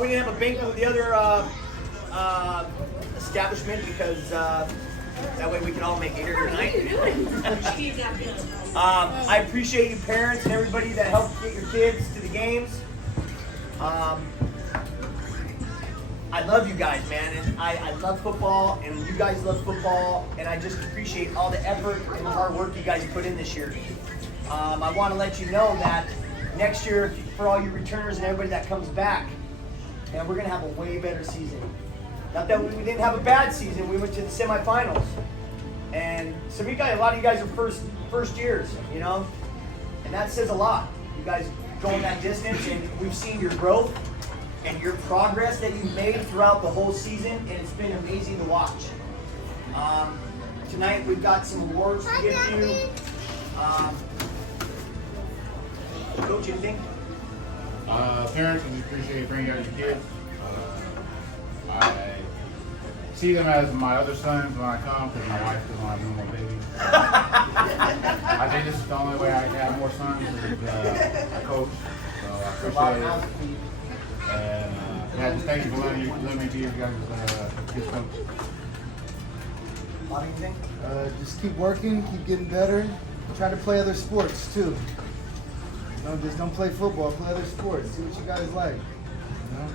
We didn't have a banquet with the other establishment because that way we can all make it here tonight. I appreciate you parents and everybody that helped get your kids to the games. I love you guys, man, and I love football, and you guys love football, and I just appreciate all the effort and the hard work you guys put in this year. I want to let you know that next year, for all you returners and everybody that comes back, and we're going to have a way better season. Not that we didn't have a bad season. We went to the semifinals. And some of you guys, a lot of you guys are first years, you know? And that says a lot. You guys going that distance, and we've seen your growth and your progress that you've made throughout the whole season, and it's been amazing to watch. Tonight we've got some awards to give to you. Coach, anything? Parents, we appreciate bringing out your kids. I see them as my other sons when I come because my wife doesn't have no more babies. I think this is the only way I can have more sons is a coach. So I appreciate it. And yeah, just thank you for letting me be you guys' kids coach. Anything? Just keep working, keep getting better. Try to play other sports too. Just don't play football, play other sports. See what you guys like. You know?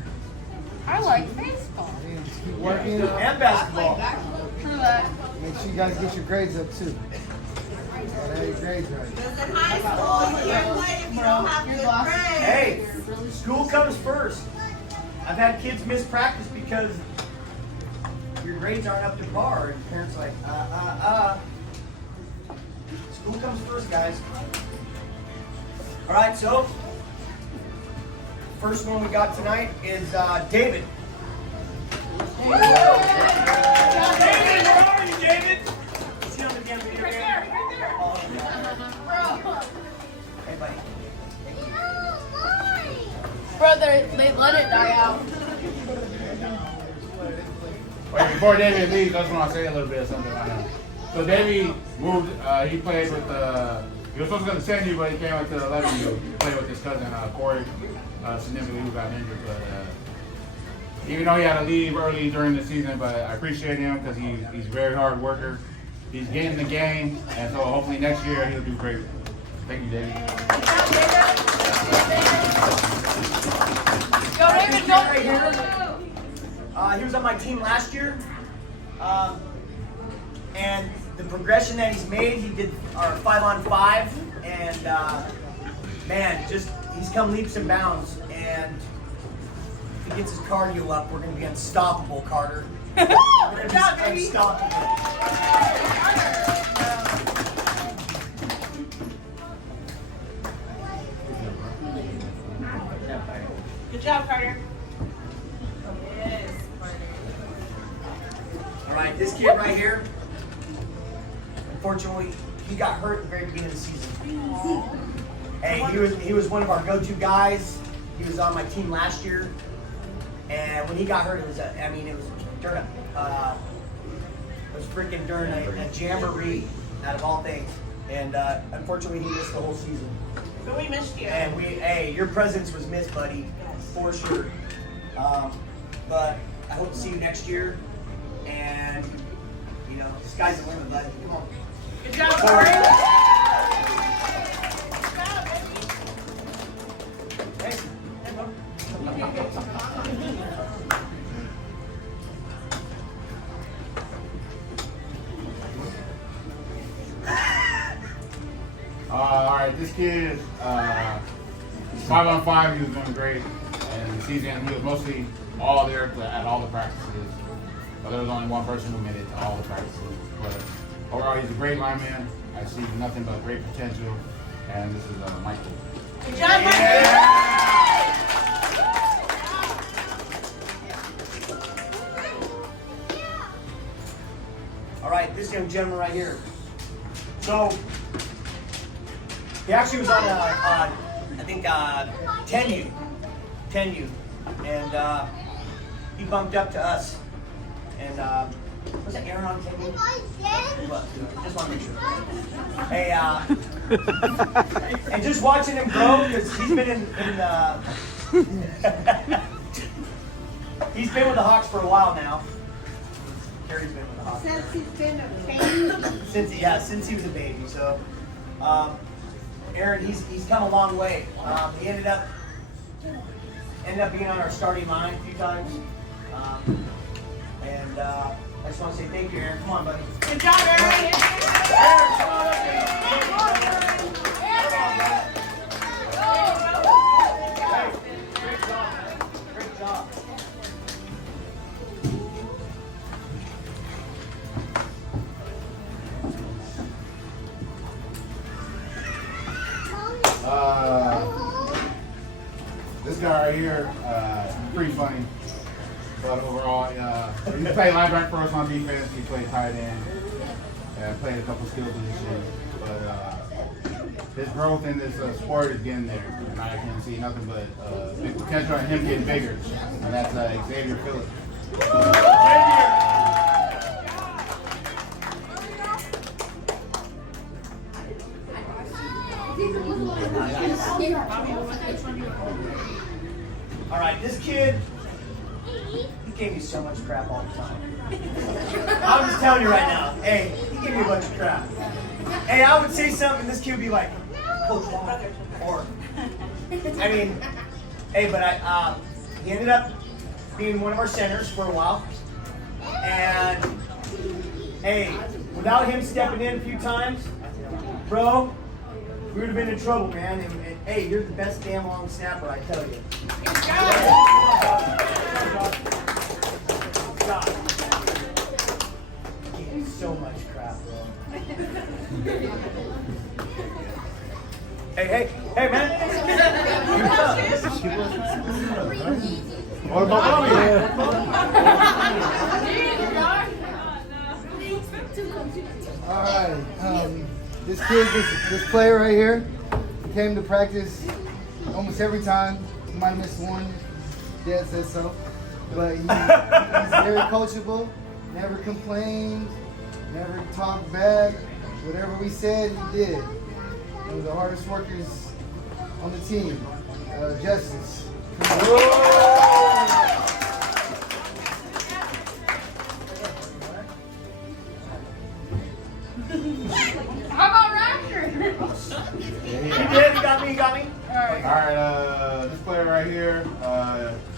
I like baseball. Just keep working. And basketball. True that. Make sure you guys get your grades up too. Have your grades right. Because in high school, you can't play if you don't have good grades. Hey, school comes first. I've had kids miss practice because your grades aren't up to par, and parents are like, School comes first, guys. All right, so first one we got tonight is David. David, where are you, David? See on the damn video game? Right there. Oh, yeah. Hey, buddy. Brother, they let it die out. Wait, before David leaves, I just want to say a little bit of something about him. So Davey moved, he played with, he was supposed to send you, but he came up to 11 to play with his cousin, Corey, significantly who got injured. But even though he had to leave early during the season, but I appreciate him because he's a very hard worker. He's getting the game, and so hopefully next year he'll do great. Thank you, Davey. Go, David, go! Right here. He was on my team last year, and the progression that he's made, he did our 5-on-5, and man, just he's come leaps and bounds. And if he gets his cardio up, we're going to be unstoppable, Carter. We're going to be unstoppable. Good job, Carter. All right, this kid right here, unfortunately, he got hurt at the very beginning of the season. Hey, he was one of our go-to guys. He was on my team last year, and when he got hurt, it was during during a jamboree out of all things, and unfortunately, he missed the whole season. But we missed you. And your presence was missed, buddy, for sure. But I hope to see you next year. And, you know, the sky's the limit, buddy. Come on. Good job, Corey. Hey, bud. All right, this kid, 5-on-5, he was doing great. And the season, he was mostly all there at all the practices. but there was only one person who made it to all the practices. But overall, he's a great lineman. I see nothing but great potential, and this is Michael. Good job, All right, this young gentleman right here. So he actually was on I think 10U, and he bumped up to us. And was it Aaron on 10U? Just want to make sure. Hey, and just watching him grow because he's been he's been with the Hawks for a while now. Carrie's been with the Hawks. Since he's been a baby. Since he was a baby. So, Aaron, he's come a long way. He ended up being on our starting line a few times. And I just want to say thank you, Aaron. Come on, buddy. Good job, Aaron. Aaron, come on up here. Hey, great job, man. Great job. This guy right here, pretty funny. But overall, he played linebacker for us on defense. He played tight end and played a couple skill positions. But his growth in this sport is getting there, and I can see nothing but big potential in him getting bigger. And that's Xavier Phillips. All right, this kid, he gave me so much crap all the time. I'm just telling you right now. Hey, he gave me a bunch of crap. Hey, I would say something, and this kid would be like, Coach, or, I mean, hey, but he ended up being one of our centers for a while. And, hey, without him stepping in a few times, bro, we would have been in trouble, man. And hey, you're the best damn long snapper, I tell you. God. He gave so much crap, bro. Hey, man. What about mommy? All right. This kid, this player right here, he came to practice almost every time. He might have missed one. Dad says so. But he's very coachable, never complained, never talked bad. Whatever we said, he did. One of the hardest workers on the team. Justice. How about Raptor? He did, he got me. Alright, this player right here,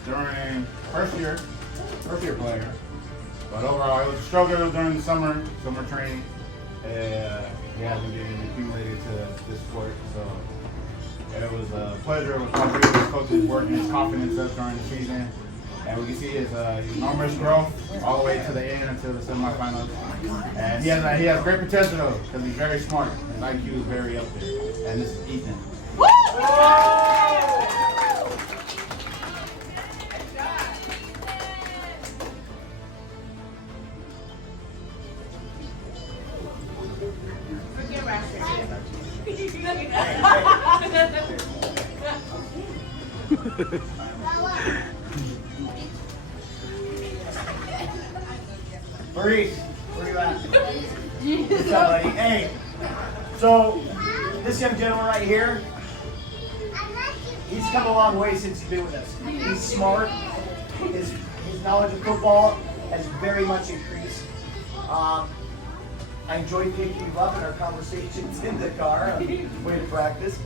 during first year player. But overall, it was a struggle during the summer training. He hasn't been accumulated to this sport, so it was a pleasure with my previous coaches working his confidence up during the season. And we can see his enormous growth all the way to the end until the semifinals. And he has great potential though, because he's very smart. His IQ is very up there. And this is Ethan. Maurice, where you at? What's up, buddy? Hey, so this young gentleman right here, he's come a long way since he's been with us. He's smart. His knowledge of football has very much increased. I enjoy picking you up in our conversations in the car on the way to practice.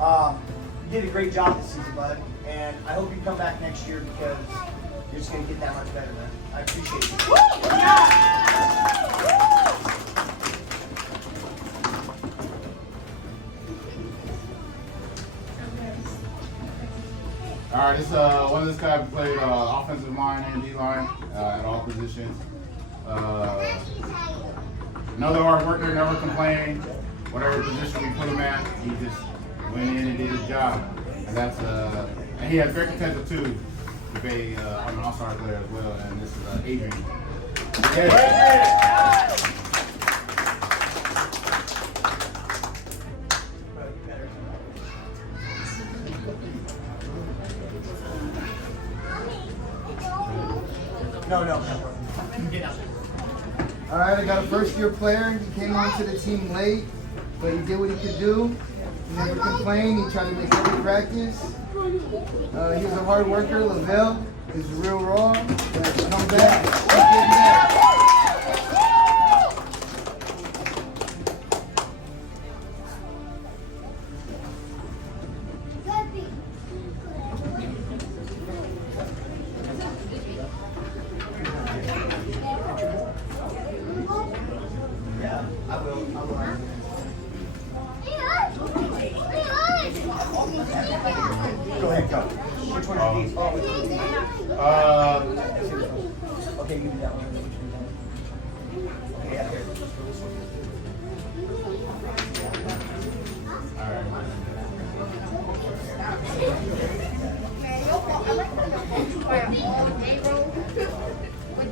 You did a great job this season, bud, and I hope you come back next year because you're just going to get that much better, man. I appreciate you. All right, this one of this guy played offensive line and D line. at all positions. Another hard worker, never complained. Whatever position we put him at, he just went in and did his job. And that's and he has great potential too to be an all-star player as well. And this is Adrian. Yeah. No. Get out. All right, I got a first-year player. He came onto the team late, but he did what he could do. He never complained. He tried to make every practice. He was a hard worker. Lavelle is real raw. But come back. Keep getting back. Yeah, I will. Go ahead, go. Which one are these? Oh, which one are these? Okay, you do that one. Okay, yeah, here.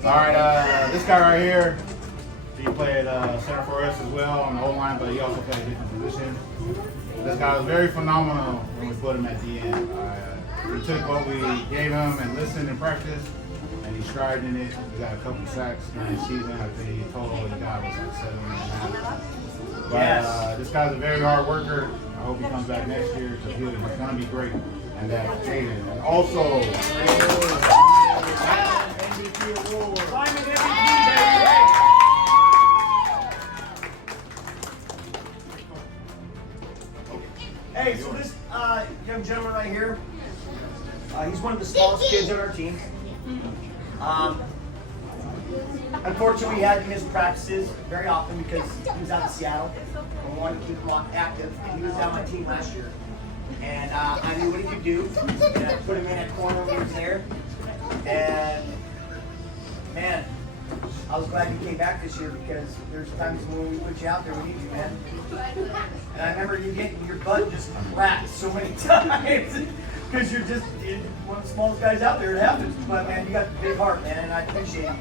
All right, this guy right here, he played center for us as well on the O-line, but he also played a different position. This guy was very phenomenal when we put him at the end. He took what we gave him and listened and practiced, and he strided in it. He got a couple sacks during the season. I think he total he got was like 7.5. But this guy's a very hard worker. I hope he comes back next year because he's going to be great. And that Jaden. And also, Hey, so this young gentleman right here, he's one of the smallest kids on our team. Unfortunately, we had to miss practices very often because he was out in Seattle. And we wanted to keep him active, and he was on my team last year. And I knew what he could do, and I put him in at corner when he was there. And man, I was glad you came back this year because there's times when we put you out there, we need you, man. And I remember you getting your butt just cracked so many times because you're just one of the smallest guys out there. It happens, but man, you got a big heart, man, and I appreciate it. I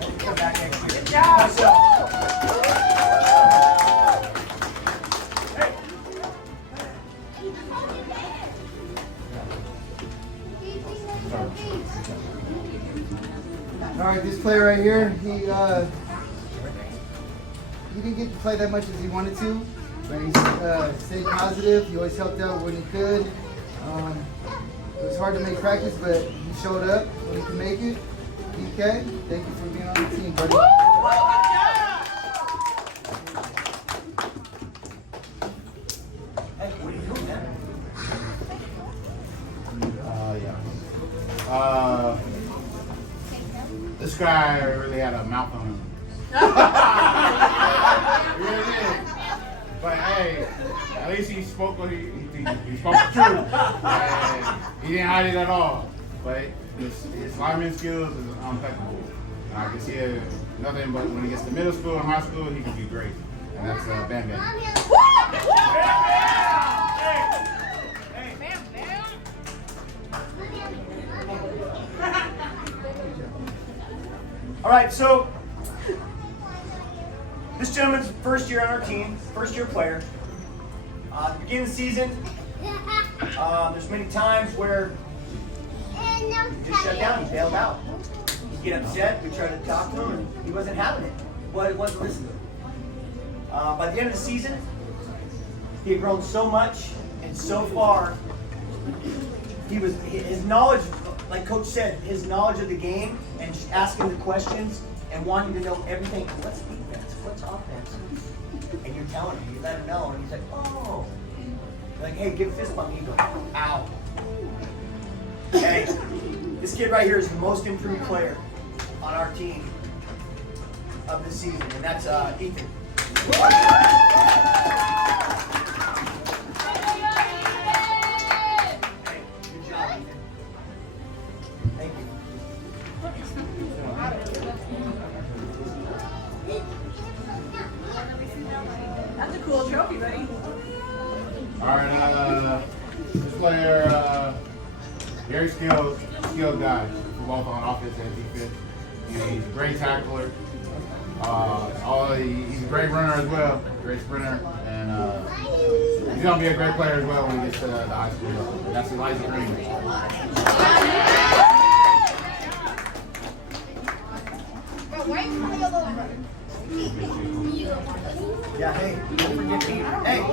hope you come back next year. Good job. All right, this player right here, he didn't get to play that much as he wanted to, but he stayed positive. He always helped out when he could. It was hard to make practice, but he showed up when he could make it. DK, thank you for being on the team, buddy. Hey, what are you doing, man? This guy really had a mouth on him. He really did. But hey, at least he spoke what he spoke the truth. And he didn't hide it at all. But his lineman skills is impeccable. And I can see nothing but when he gets to middle school and high school, he can be great. And that's Banquet. All right, so this gentleman's first year on our team, first year player. At the beginning of the season, there's many times where he just shut down, he bailed out. He'd get upset, we tried to talk to him, and he wasn't having it. Well, he wasn't listening. By the end of the season, he had grown so much and so far. His knowledge, like Coach said, his knowledge of the game and just asking the questions and wanting to know everything. What's defense? What's offense? And you're telling him, you let him know, and he's like, oh. You're like, hey, give a fist bump. He goes, ow. Hey, this kid right here is the most improved player on our team of this season, and that's Ethan. Hey, good job, Ethan. Thank you. very skilled guy, both on offense and defense. He's a great tackler. He's a great runner as well, great sprinter, and he's gonna be a great player as well when he gets to the high school level. That's Elijah Green. Yeah, hey, don't forget me. Hey,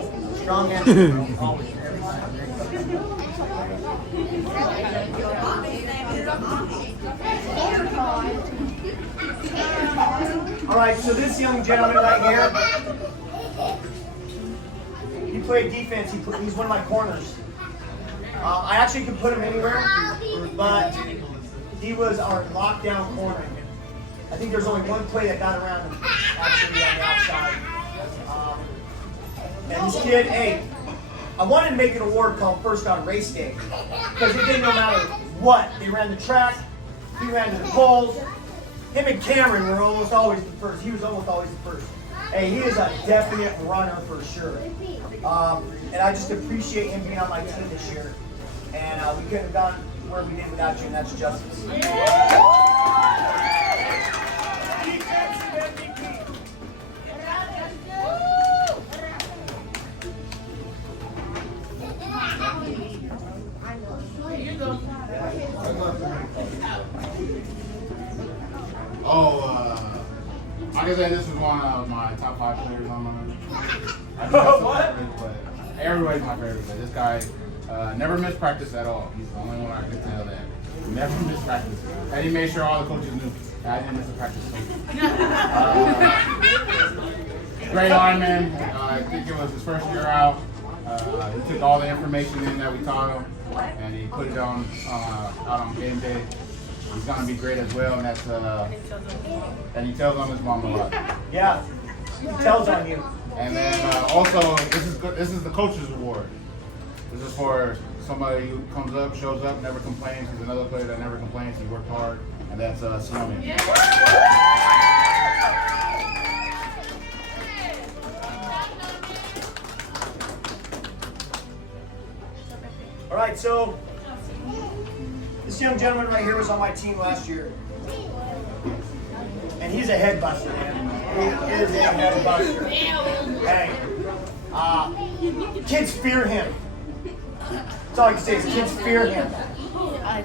strong man. Always. All right, so this young gentleman right here, he played defense. He's one of my corners. I actually could put him anywhere, but he was our lockdown corner. I think there's only one play that got around him, actually on the outside. And this kid, hey, I wanted to make an award called First on Race Day, because it didn't no matter what. They ran the track, he ran to the polls. Him and Cameron were almost always the first. He was almost always the first. Hey, he is a definite runner for sure. And I just appreciate him being on my team this year. And we couldn't have gone where we did without you, and that's justice. Defensive MVP. Like I said, this was one of my top 5 players on my team. What? Everybody's my favorite player. This guy never missed practice at all. He's the only one I can tell that. Never missed practice. And he made sure all the coaches knew that I didn't miss a practice. Great lineman. I think it was his first year out. He took all the information in that we taught him, and he put it on out on game day. He's gonna be great as well, and that's and he tells on his mom a lot. Yeah, he tells on you. And then also, this is the coach's award. This is for somebody who comes up, shows up, never complains. He's another player that never complains. He worked hard, and that's Simeon. All right, so this young gentleman right here was on my team last year. And he's a head buster, man. He is a head buster. Hey, kids fear him. That's all I can say is kids fear him. I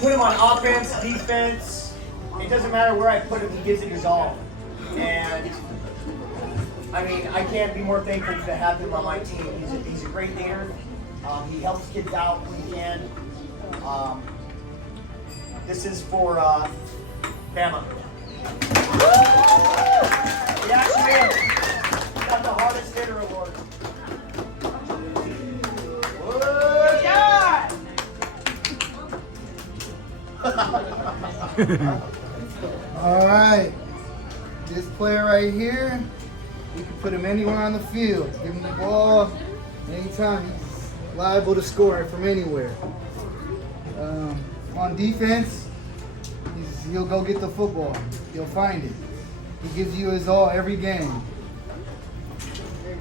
put him on offense, defense. It doesn't matter where I put him, he gives it his all. And I mean, I can't be more thankful to have him on my team. He's a great leader. He helps kids out when he can. This is for Bama. He actually got the hardest hitter award. All right, this player right here, you can put him anywhere on the field. Give him the ball anytime. He's liable to score it from anywhere. On defense, he'll go get the football. He'll find it. He gives you his all every game.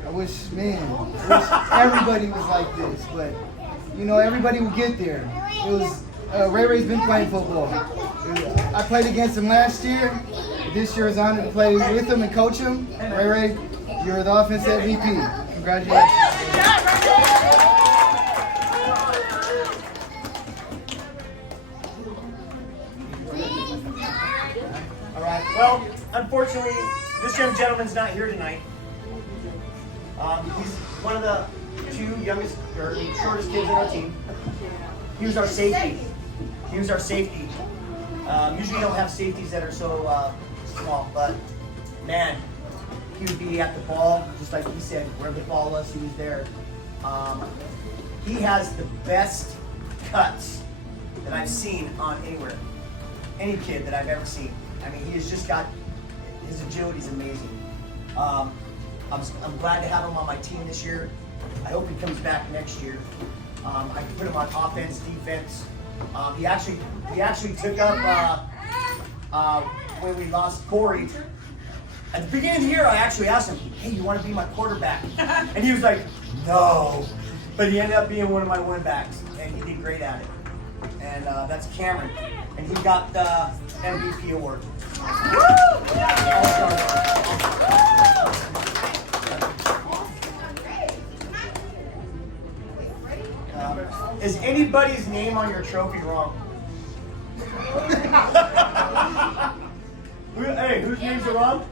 I wish everybody was like this, but you know, everybody will get there. It was Ray Ray's been playing football. I played against him last year. This year is honored to play with him and coach him. Ray Ray, you're the offensive MVP. Congratulations. All right. Well, unfortunately, this young gentleman's not here tonight. He's one of the shortest kids on our team. He was our safety. Usually you don't have safeties that are so small, but man, he would be at the ball, just like he said, wherever the ball was, he was there. He has the best cuts that I've seen on anywhere. Any kid that I've ever seen. I mean, he has just got, his agility's amazing. I'm glad to have him on my team this year. I hope he comes back next year. I can put him on offense, defense. He actually took up when we lost Corey. At the beginning of the year, I actually asked him, "Hey, you want to be my quarterback?" And he was like, "No." But he ended up being one of my win backs, and he did great at it. and that's Cameron, and he got the MVP award. Is anybody's name on your trophy wrong? Hey, whose names are wrong?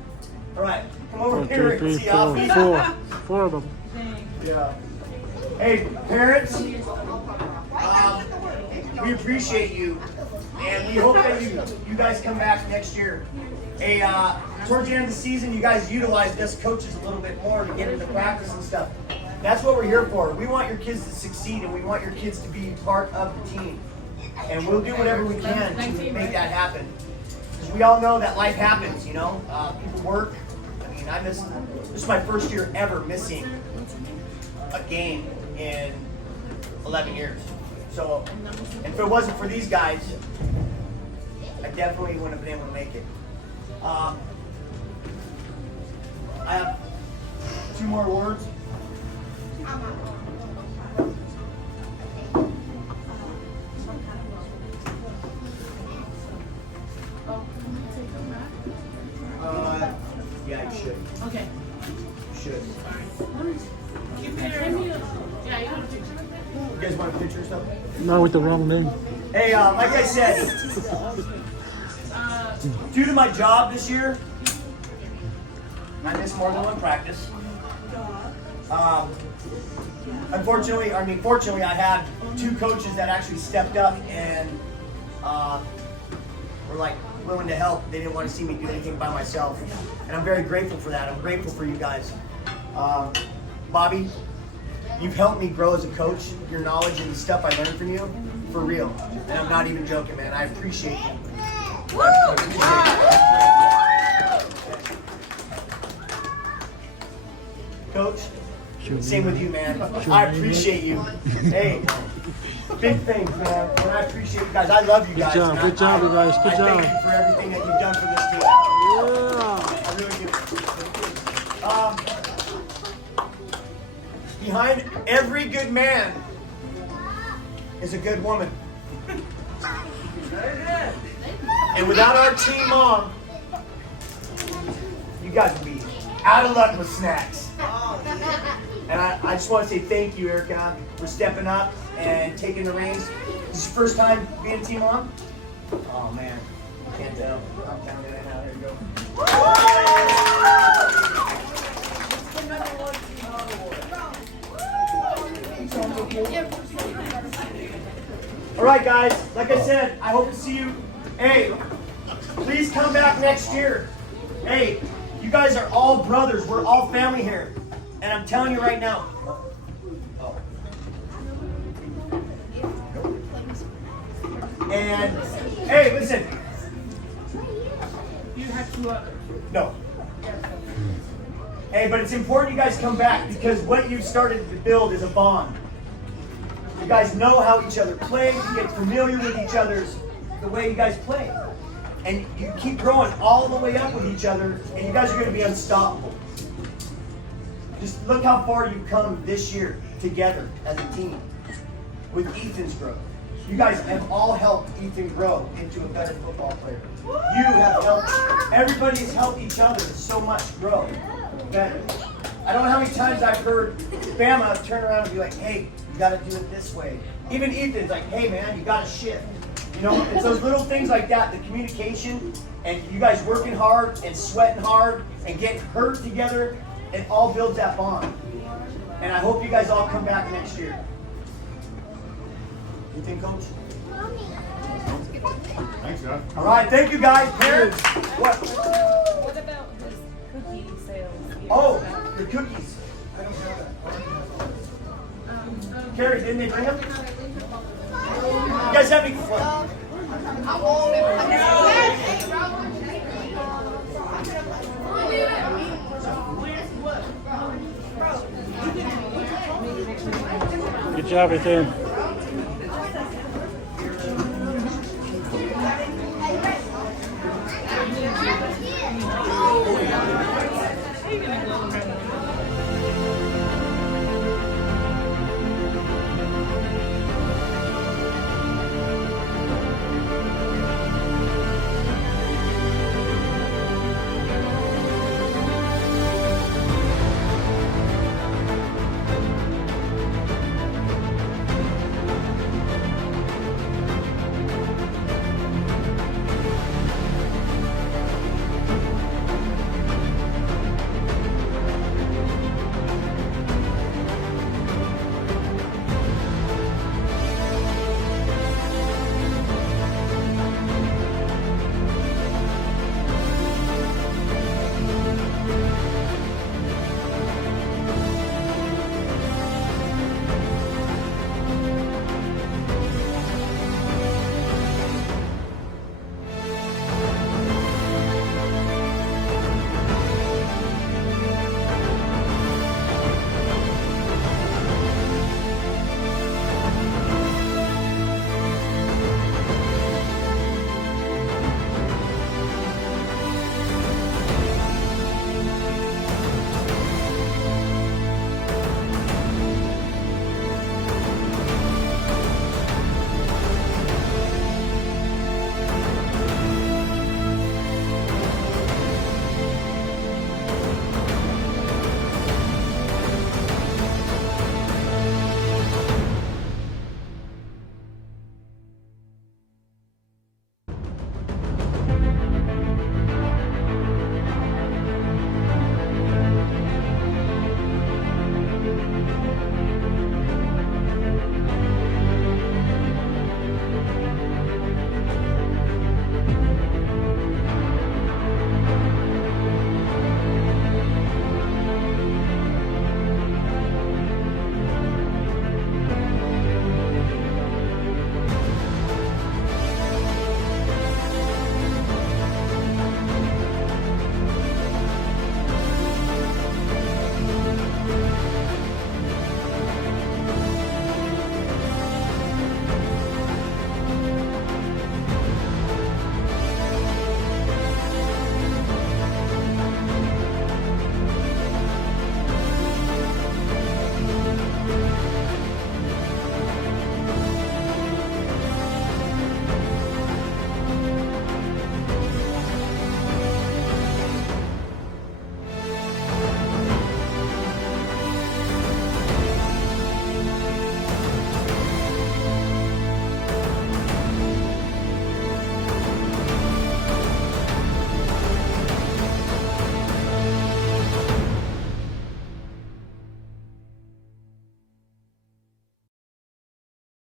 All right, come over here and see Alfie. Four of them. Yeah. Hey, parents, we appreciate you, and we hope that you guys come back next year. Hey, towards the end of the season, you guys utilized us coaches a little bit more to get into practice and stuff. That's what we're here for. We want your kids to succeed, and we want your kids to be part of the team. And we'll do whatever we can to make that happen. Because we all know that life happens, you know? People work. I mean, this is my first year ever missing a game in 11 years. So, and if it wasn't for these guys, I definitely wouldn't have been able to make it. I have 2 more awards. Yeah, you should. Okay. You should. You guys want a picture or something? Not with the wrong name. Hey, like I said, due to my job this year, I missed more than one practice. Fortunately, I had 2 coaches that actually stepped up and were like willing to help. They didn't want to see me do anything by myself, and I'm very grateful for that. I'm grateful for you guys. Bobby, you've helped me grow as a coach. Your knowledge and the stuff I learned from you, for real. And I'm not even joking, man. I appreciate you. Coach, same with you, man. I appreciate you. Hey, big things, man. And I appreciate you guys. I love you guys. Good job, you guys. Good job. I thank you for everything that you've done for this team. Yeah. I really do. Behind every good man is a good woman. And without our team mom, you guys would be out of luck with snacks. And I just want to say thank you, Erica, for stepping up and taking the reins. This is your first time being a team mom? Oh man, I can't tell. I'm telling you right now. There you go. All right, guys. Like I said, I hope to see you. Hey, please come back next year. Hey, you guys are all brothers. We're all family here. And I'm telling you right now. And, hey, listen. You have 2 others. No. Hey, but it's important you guys come back because what you've started to build is a bond. You guys know how each other plays. You get familiar with each other's, the way you guys play. And you keep growing all the way up with each other, and you guys are going to be unstoppable. Just look how far you've come this year together as a team with Ethan's growth. You guys have all helped Ethan grow into a better football player. You have helped, everybody has helped each other so much grow better. I don't know how many times I've heard Bama turn around and be like, hey, you got to do it this way. Even Ethan's like, hey man, you got to shift. You know, it's those little things like that, the communication, and you guys working hard and sweating hard and getting hurt together, it all builds that bond. And I hope you guys all come back next year. You think, Coach? Thanks, Jeff. All right, thank you guys. Parents, what? What about his cookie sales? Oh, the cookies. Carrie, didn't they bring them? You guys have any fun? Good job, Ethan.